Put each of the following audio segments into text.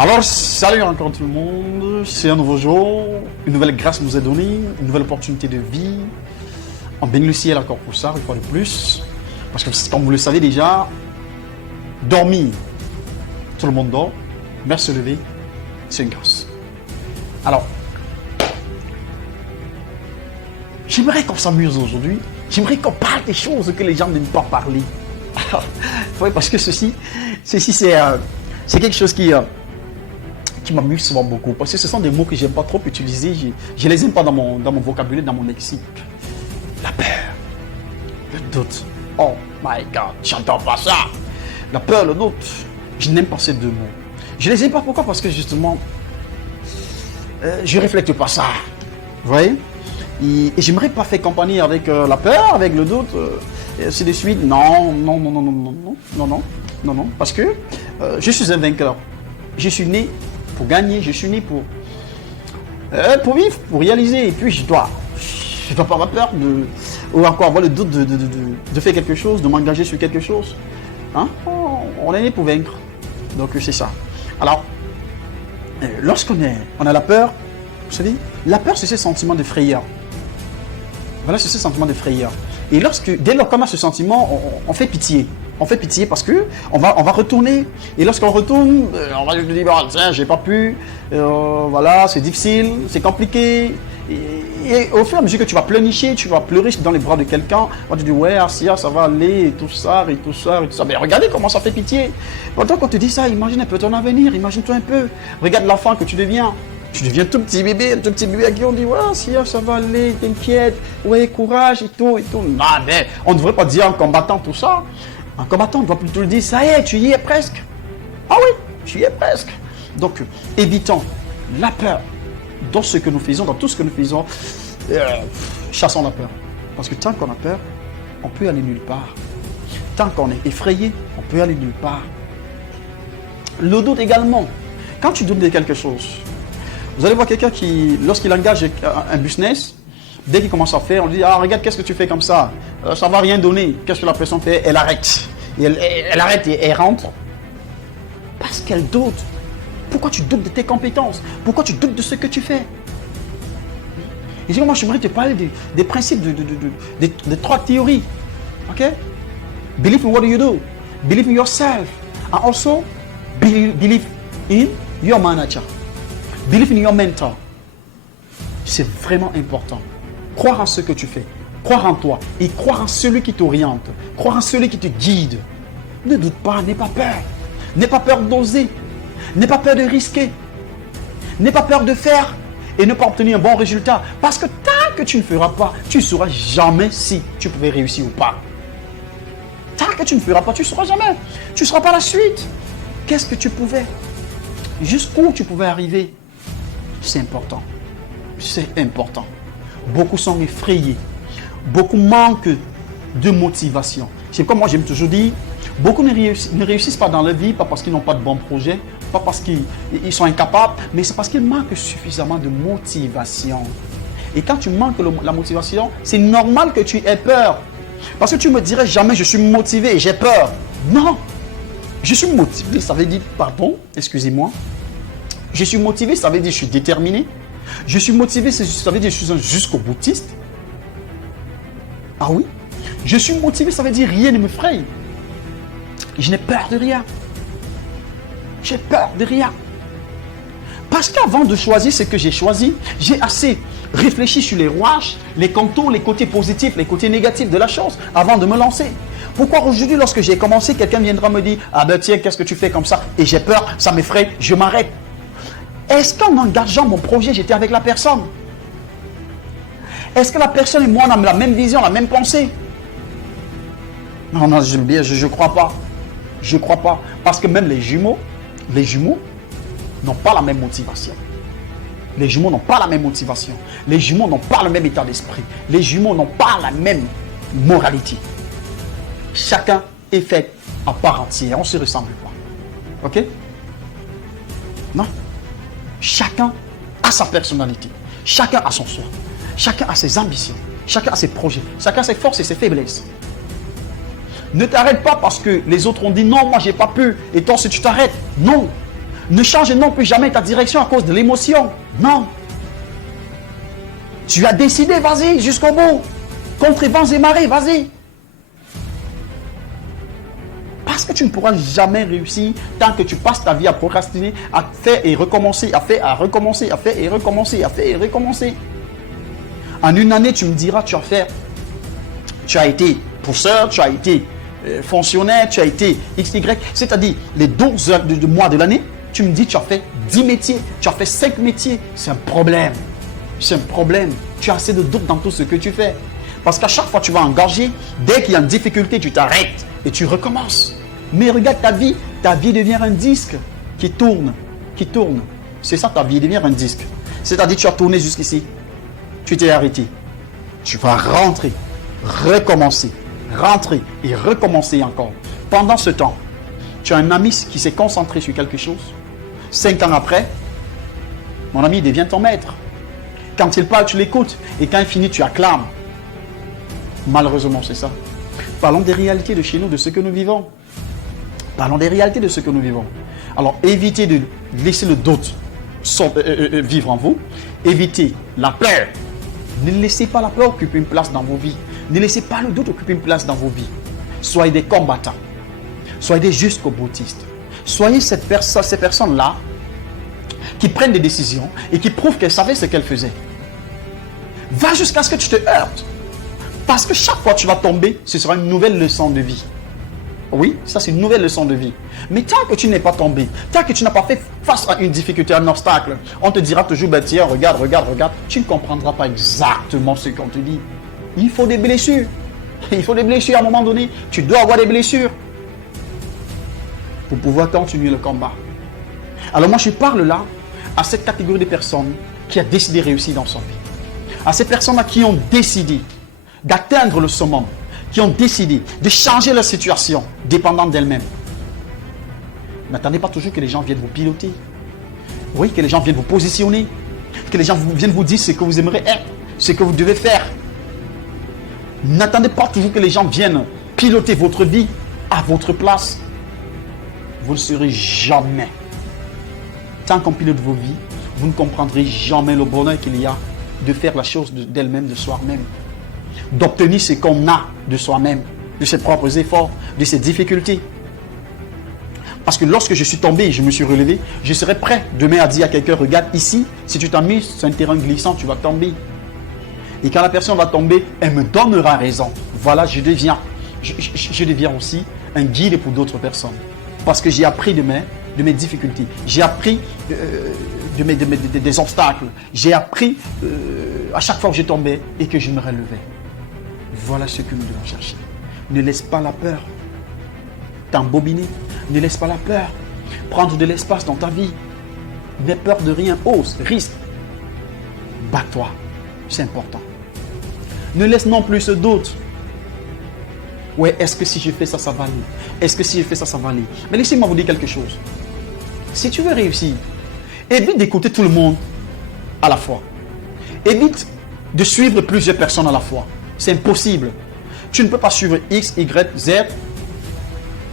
Alors, salut encore tout le monde, c'est un nouveau jour, une nouvelle grâce nous est donnée, une nouvelle opportunité de vie. On bénit le ciel encore pour ça, une fois de plus. Parce que, comme vous le savez déjà, dormir, tout le monde dort, mais se lever, c'est une grâce. Alors, j'aimerais qu'on s'amuse aujourd'hui, j'aimerais qu'on parle des choses que les gens n'aiment pas parler. Oui, parce que ceci c'est quelque chose qui m'amuse souvent beaucoup. Parce que ce sont des mots que j'aime pas trop utiliser. Je les aime pas dans mon vocabulaire, dans mon lexique. La peur, le doute. Oh my God, j'entends pas ça. La peur, le doute. Je n'aime pas ces deux mots. Je les aime pas pourquoi? Parce que justement, je reflète pas ça. Vous voyez? Et j'aimerais pas faire compagnie avec la peur, avec le doute, et ainsi de suite. Non. Parce que je suis un vainqueur. Je suis né pour gagner, je suis né pour vivre, pour réaliser. Et puis je dois pas avoir peur ou encore avoir le doute de faire quelque chose, de m'engager sur quelque chose. Hein? On est né pour vaincre. Donc c'est ça. Alors, lorsqu'on a la peur, vous savez, la peur c'est ce sentiment de frayeur. Voilà, c'est ce sentiment de frayeur. Et dès lors qu'on a ce sentiment, on fait pitié. On fait pitié parce que on va retourner. Et lorsqu'on retourne, on va se dire, oh, tiens, j'ai pas pu. Voilà, c'est difficile, c'est compliqué. Et au fur et à mesure que tu vas pleurnicher, tu vas pleurer dans les bras de quelqu'un, on va te dire, ouais, Arsia, ça va aller, et tout ça. Mais regardez comment ça fait pitié. Pourtant, quand on te dit ça, imagine un peu ton avenir, imagine-toi un peu. Regarde l'enfant que tu deviens. Tu deviens tout petit bébé à qui on dit, ouais, Arsia, ça va aller, t'inquiète, ouais, courage, et tout. Non, mais on ne devrait pas dire en combattant tout ça. Un combattant, on doit plutôt le dire, ça y est, tu y es presque. Ah oui, tu y es presque. Donc, évitons la peur dans ce que nous faisons, dans tout ce que nous faisons. Chassons la peur. Parce que tant qu'on a peur, on peut aller nulle part. Tant qu'on est effrayé, on peut aller nulle part. Le doute également. Quand tu doutes de quelque chose, vous allez voir quelqu'un qui, lorsqu'il engage un business, dès qu'il commence à faire, on lui dit, ah, regarde, qu'est-ce que tu fais comme ça? Ça ne va rien donner. Qu'est-ce que la personne fait? Elle arrête. Et elle arrête et elle rentre. Parce qu'elle doute. Pourquoi tu doutes de tes compétences? Pourquoi tu doutes de ce que tu fais? Et moi, j'aimerais te parler des principes de trois théories. Ok? Believe in what you do. Believe in yourself. And also, believe in your manager. Believe in your mentor. C'est vraiment important. Croire en ce que tu fais. Croire en toi. Et croire en celui qui t'oriente. Croire en celui qui te guide. Ne doute pas, n'aie pas peur. N'aie pas peur d'oser. N'aie pas peur de risquer. N'aie pas peur de faire et ne pas obtenir un bon résultat. Parce que tant que tu ne feras pas, tu ne sauras jamais si tu pouvais réussir ou pas. Tant que tu ne feras pas, tu ne sauras jamais. Tu ne sauras pas la suite. Qu'est-ce que tu pouvais? Jusqu'où tu pouvais arriver? C'est important. C'est important. Beaucoup sont effrayés. Beaucoup manquent de motivation. C'est comme moi j'aime toujours dire, beaucoup ne réussissent pas dans leur vie, pas parce qu'ils n'ont pas de bons projets, pas parce qu'ils sont incapables, mais c'est parce qu'ils manquent suffisamment de motivation. Et quand tu manques la motivation, c'est normal que tu aies peur. Parce que tu me dirais jamais je suis motivé et j'ai peur. Non. Je suis motivé, ça veut dire, pardon, excusez-moi. Je suis motivé, ça veut dire je suis déterminé. Je suis motivé, ça veut dire je suis un jusqu'au boutiste. Ah oui? Je suis motivé, ça veut dire rien ne me fraye. Je n'ai peur de rien. J'ai peur de rien. Parce qu'avant de choisir ce que j'ai choisi, j'ai assez réfléchi sur les rouages, les contours, les côtés positifs, les côtés négatifs de la chose avant de me lancer. Pourquoi aujourd'hui, lorsque j'ai commencé, quelqu'un viendra me dire, ah ben tiens, qu'est-ce que tu fais comme ça? Et j'ai peur, ça m'effraie, je m'arrête. Est-ce qu'en engageant mon projet, j'étais avec la personne? Est-ce que la personne et moi, on a la même vision, la même pensée? Non, je ne crois pas. Je ne crois pas. Parce que même les jumeaux n'ont pas la même motivation. Les jumeaux n'ont pas la même motivation. Les jumeaux n'ont pas le même état d'esprit. Les jumeaux n'ont pas la même moralité. Chacun est fait à part entière. On ne se ressemble pas. Ok? Non? Chacun a sa personnalité. Chacun a son soi. Chacun a ses ambitions. Chacun a ses projets. Chacun a ses forces et ses faiblesses. Ne t'arrête pas parce que les autres ont dit non, moi j'ai pas pu. Et toi, si tu t'arrêtes, non. Ne change non plus jamais ta direction à cause de l'émotion. Non. Tu as décidé, vas-y, jusqu'au bout. Contre vents et marées, vas-y. Parce que tu ne pourras jamais réussir tant que tu passes ta vie à procrastiner, à faire et recommencer, à faire, à recommencer, à faire et recommencer, à faire et recommencer. En une année, tu me diras, tu as été pousseur, tu as été fonctionnaire, tu as été XY, c'est-à-dire les 12 mois de l'année, tu me dis, tu as fait 10 métiers, tu as fait 5 métiers. C'est un problème. C'est un problème. Tu as assez de doutes dans tout ce que tu fais. Parce qu'à chaque fois que tu vas engager, dès qu'il y a une difficulté, tu t'arrêtes et tu recommences. Mais regarde ta vie devient un disque qui tourne, qui tourne. C'est ça ta vie, devient un disque. C'est-à-dire tu as tourné jusqu'ici, tu t'es arrêté. Tu vas rentrer, recommencer, rentrer et recommencer encore. Pendant ce temps, tu as un ami qui s'est concentré sur quelque chose. 5 ans après, mon ami devient ton maître. Quand il parle, tu l'écoutes. Et quand il finit, tu acclames. Malheureusement, c'est ça. Parlons des réalités de chez nous, de ce que nous vivons. Parlons des réalités de ce que nous vivons. Alors, évitez de laisser le doute vivre en vous. Évitez la peur. Ne laissez pas la peur occuper une place dans vos vies. Ne laissez pas le doute occuper une place dans vos vies. Soyez des combattants. Soyez des jusqu'au boutiste. Soyez ces personnes-là qui prennent des décisions et qui prouvent qu'elles savaient ce qu'elles faisaient. Va jusqu'à ce que tu te heurtes. Parce que chaque fois que tu vas tomber, ce sera une nouvelle leçon de vie. Oui, ça c'est une nouvelle leçon de vie. Mais tant que tu n'es pas tombé, tant que tu n'as pas fait face à une difficulté, à un obstacle, on te dira toujours, ben tiens, regarde, tu ne comprendras pas exactement ce qu'on te dit. Il faut des blessures. Il faut des blessures à un moment donné. Tu dois avoir des blessures pour pouvoir continuer le combat. Alors moi je parle là à cette catégorie de personnes qui a décidé de réussir dans son vie. À ces personnes-là qui ont décidé d'atteindre le summum, qui ont décidé de changer leur situation dépendante d'elles-mêmes. N'attendez pas toujours que les gens viennent vous piloter. Oui, que les gens viennent vous positionner. Que les gens viennent vous dire ce que vous aimeriez être, ce que vous devez faire. N'attendez pas toujours que les gens viennent piloter votre vie à votre place. Vous ne serez jamais. Tant qu'on pilote vos vies, vous ne comprendrez jamais le bonheur qu'il y a de faire la chose d'elle-même, de soi-même. D'obtenir ce qu'on a de soi-même, de ses propres efforts, de ses difficultés. Parce que lorsque je suis tombé et je me suis relevé, je serai prêt demain à dire à quelqu'un, regarde ici, si tu t'amuses sur un terrain glissant, tu vas tomber. Et quand la personne va tomber, elle me donnera raison. Voilà, je deviens aussi un guide pour d'autres personnes. Parce que j'ai appris de mes difficultés. J'ai appris des obstacles. J'ai appris à chaque fois que je tombais et que je me relevais. Voilà ce que nous devons chercher. Ne laisse pas la peur t'embobiner. Ne laisse pas la peur prendre de l'espace dans ta vie. N'aie peur de rien. Ose, risque. Bats-toi. C'est important. Ne laisse non plus ce doute. Ouais, est-ce que si je fais ça, ça va aller? Est-ce que si je fais ça, ça va aller? Mais laissez-moi vous dire quelque chose. Si tu veux réussir, évite d'écouter tout le monde à la fois. Évite de suivre plusieurs personnes à la fois. C'est impossible. Tu ne peux pas suivre X, Y, Z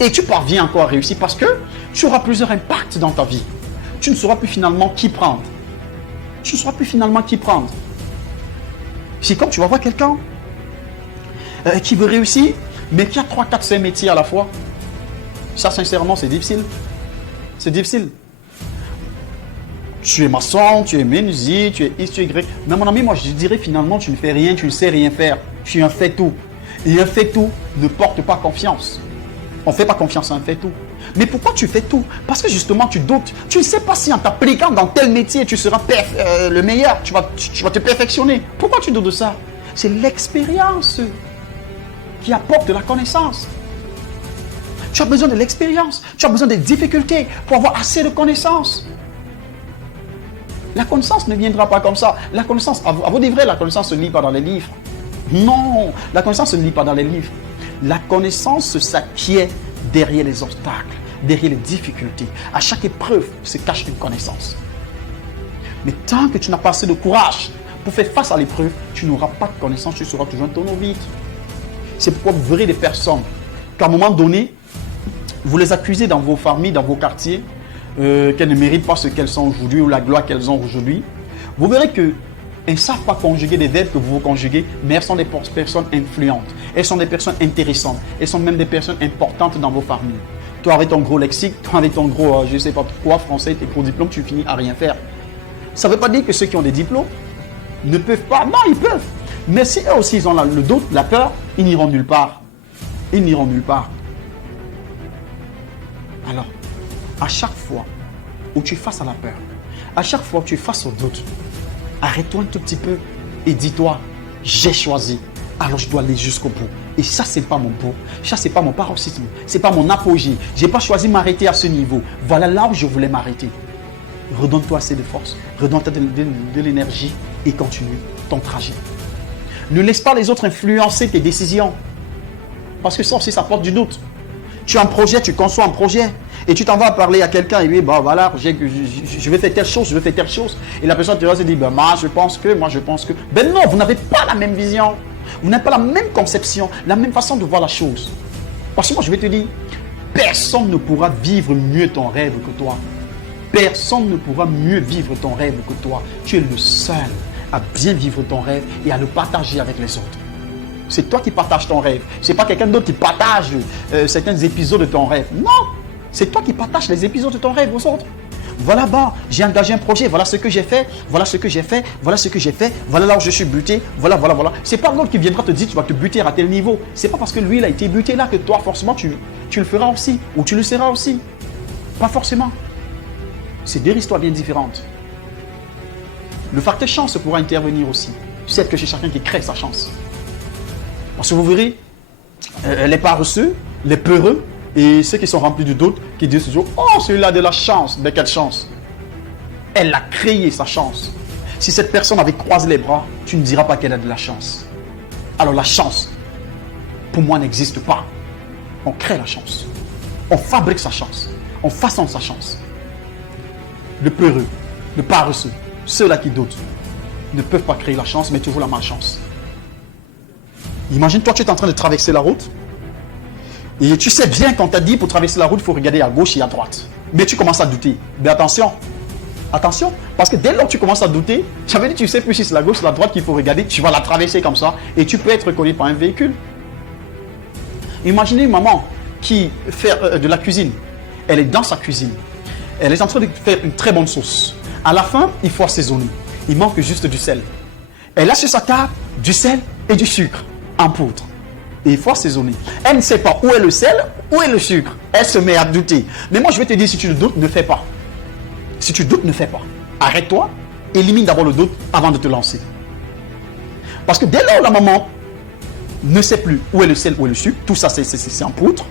et tu parviens encore à réussir parce que tu auras plusieurs impacts dans ta vie. Tu ne sauras plus finalement qui prendre. Tu ne sauras plus finalement qui prendre. C'est comme tu vas voir quelqu'un qui veut réussir, mais qui a 3, 4, 5 métiers à la fois. Ça, sincèrement, c'est difficile. C'est difficile. Tu es maçon, tu es menuisier, tu es X, tu es Y. Mais mon ami, moi, je dirais finalement, tu ne fais rien, tu ne sais rien faire. Tu es un fait-tout. Et un fait-tout ne porte pas confiance. On ne fait pas confiance à un fait-tout. Mais pourquoi tu fais tout? Parce que justement, tu doutes. Tu ne sais pas si en t'appliquant dans tel métier, tu seras le meilleur. Tu vas te perfectionner. Pourquoi tu doutes de ça? C'est l'expérience qui apporte la connaissance. Tu as besoin de l'expérience. Tu as besoin des difficultés pour avoir assez de connaissances. La connaissance ne viendra pas comme ça. La connaissance, à vous dire vrai, la connaissance ne se lit pas dans les livres. Non, la connaissance ne se lit pas dans les livres. La connaissance s'acquiert derrière les obstacles, derrière les difficultés. À chaque épreuve se cache une connaissance. Mais tant que tu n'as pas assez de courage pour faire face à l'épreuve, tu n'auras pas de connaissance, tu seras toujours un tonneau vide. C'est pourquoi vous verrez des personnes qu'à un moment donné, vous les accusez dans vos familles, dans vos quartiers, qu'elles ne méritent pas ce qu'elles sont aujourd'hui ou la gloire qu'elles ont aujourd'hui, vous verrez qu'elles ne savent pas conjuguer des verbes que vous conjuguez, mais elles sont des personnes influentes. Elles sont des personnes intéressantes. Elles sont même des personnes importantes dans vos familles. Toi avec ton gros lexique, toi avec ton gros, je ne sais pas quoi, français, tes gros diplômes, tu finis à rien faire. Ça ne veut pas dire que ceux qui ont des diplômes ne peuvent pas. Non, ils peuvent. Mais si eux aussi ils ont le doute, la peur, ils n'iront nulle part. Ils n'iront nulle part. Alors, à chaque fois où tu es face à la peur, à chaque fois où tu es face au doute, arrête-toi un tout petit peu et dis-toi, j'ai choisi, alors je dois aller jusqu'au bout. Et ça, c'est pas mon bout. Ça, c'est pas mon paroxysme. C'est pas mon apogée. J'ai pas choisi de m'arrêter à ce niveau. Voilà là où je voulais m'arrêter. Redonne-toi assez de force, redonne-toi de l'énergie et continue ton trajet. Ne laisse pas les autres influencer tes décisions. Parce que ça aussi, ça porte du doute. Tu as un projet, tu conçois un projet et tu t'en vas parler à quelqu'un et lui, bah voilà, je vais faire telle chose, je vais faire telle chose. Et la personne te va se dire, bah, moi je pense que. Ben non, vous n'avez pas la même vision. Vous n'avez pas la même conception, la même façon de voir la chose. Parce que moi, je vais te dire, personne ne pourra vivre mieux ton rêve que toi. Personne ne pourra mieux vivre ton rêve que toi. Tu es le seul à bien vivre ton rêve et à le partager avec les autres. C'est toi qui partages ton rêve. Ce n'est pas quelqu'un d'autre qui partage certains épisodes de ton rêve. Non, c'est toi qui partages les épisodes de ton rêve aux autres. Voilà, bon, j'ai engagé un projet, voilà ce que j'ai fait, voilà ce que j'ai fait, voilà ce que j'ai fait, voilà là où je suis buté, voilà. C'est pas l'autre qui viendra te dire tu vas te buter à tel niveau. C'est pas parce que lui il a été buté là que toi forcément tu le feras aussi ou tu le seras aussi. Pas forcément. C'est deux histoires bien différentes. Le facteur chance pourra intervenir aussi. C'est que c'est chacun qui crée sa chance. Parce que vous verrez, les paresseux, les peureux et ceux qui sont remplis de doute, qui disent toujours, oh celui-là a de la chance. Mais quelle chance? Elle a créé sa chance. Si cette personne avait croisé les bras, tu ne diras pas qu'elle a de la chance. Alors la chance, pour moi, n'existe pas. On crée la chance. On fabrique sa chance. On façonne sa chance. Le peureux, le paresseux, ceux-là qui doutent, ne peuvent pas créer la chance, mais toujours la malchance. Imagine, toi, tu es en train de traverser la route. Et tu sais bien qu'on t'a dit pour traverser la route, il faut regarder à gauche et à droite. Mais tu commences à douter. Mais attention. Attention. Parce que dès lors que tu commences à douter, ça veut dire que tu ne sais plus si c'est la gauche ou la droite qu'il faut regarder. Tu vas la traverser comme ça. Et tu peux être reconnu par un véhicule. Imaginez une maman qui fait de la cuisine. Elle est dans sa cuisine. Elle est en train de faire une très bonne sauce. À la fin, il faut assaisonner. Il manque juste du sel. Elle a sur sa table du sel et du sucre en poudre. Et il faut assaisonner. Elle ne sait pas où est le sel, où est le sucre. Elle se met à douter. Mais moi, je vais te dire, si tu doutes, ne fais pas. Si tu doutes, ne fais pas. Arrête-toi, élimine d'abord le doute avant de te lancer. Parce que dès lors où la maman ne sait plus où est le sel, où est le sucre, tout ça c'est en poudre,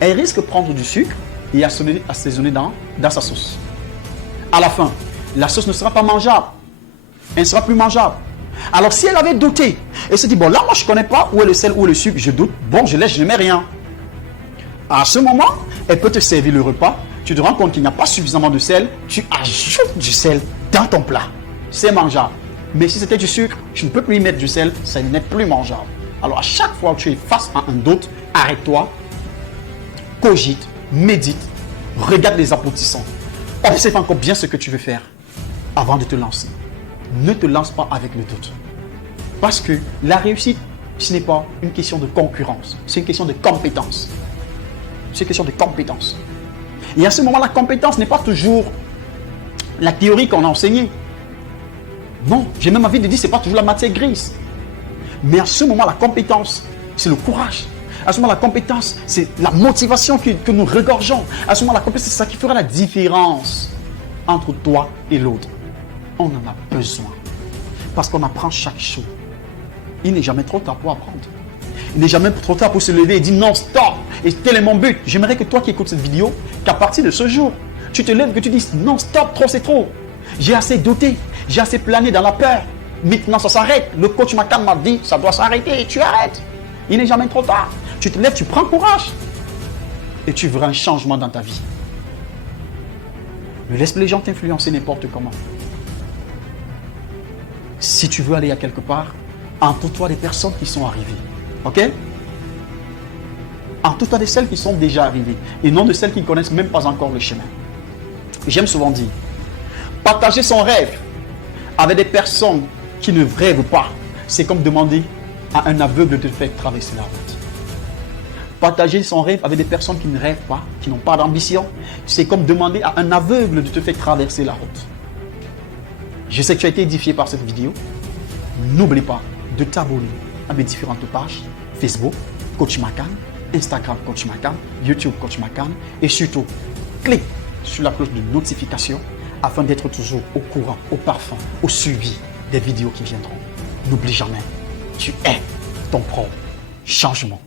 elle risque de prendre du sucre et assaisonner dans sa sauce. À la fin, la sauce ne sera pas mangeable. Elle ne sera plus mangeable. Alors si elle avait douté, elle se dit, bon là moi je ne connais pas où est le sel, où est le sucre, je doute, bon je laisse, je ne mets rien. À ce moment, elle peut te servir le repas, tu te rends compte qu'il n'y a pas suffisamment de sel, tu ajoutes du sel dans ton plat. C'est mangeable. Mais si c'était du sucre, tu ne peux plus y mettre du sel, ça n'est plus mangeable. Alors à chaque fois que tu es face à un doute, arrête-toi, cogite, médite, regarde les aboutissants. Observe encore bien ce que tu veux faire avant de te lancer. Ne te lance pas avec le doute. Parce que la réussite, ce n'est pas une question de concurrence, c'est une question de compétence. C'est une question de compétence. Et à ce moment, la compétence n'est pas toujours la théorie qu'on a enseignée. Non, j'ai même envie de dire que ce n'est pas toujours la matière grise. Mais à ce moment, la compétence, c'est le courage. À ce moment, la compétence, c'est la motivation que nous regorgeons. À ce moment, la compétence, c'est ça qui fera la différence entre toi et l'autre. On en a besoin. Parce qu'on apprend chaque jour. Il n'est jamais trop tard pour apprendre. Il n'est jamais trop tard pour se lever et dire non, stop. Et tel est mon but. J'aimerais que toi qui écoutes cette vidéo, qu'à partir de ce jour, tu te lèves, que tu dises non, stop, trop c'est trop. J'ai assez douté. J'ai assez plané dans la peur. Maintenant, ça s'arrête. Le coach Macam m'a dit, ça doit s'arrêter et tu arrêtes. Il n'est jamais trop tard. Tu te lèves, tu prends courage. Et tu verras un changement dans ta vie. Ne laisse pas les gens t'influencer n'importe comment. Si tu veux aller à quelque part, entoure-toi des personnes qui sont arrivées. Ok? Entoure-toi de celles qui sont déjà arrivées. Et non de celles qui ne connaissent même pas encore le chemin. J'aime souvent dire, partager son rêve avec des personnes qui ne rêvent pas, c'est comme demander à un aveugle de te faire traverser la route. Partager son rêve avec des personnes qui ne rêvent pas, qui n'ont pas d'ambition, c'est comme demander à un aveugle de te faire traverser la route. Je sais que tu as été édifié par cette vidéo. N'oublie pas de t'abonner à mes différentes pages, Facebook, Coach Macan, Instagram, Coach Macan, YouTube, Coach Macan, et surtout, clique sur la cloche de notification afin d'être toujours au courant, au parfum, au suivi des vidéos qui viendront. N'oublie jamais, tu es ton propre changement.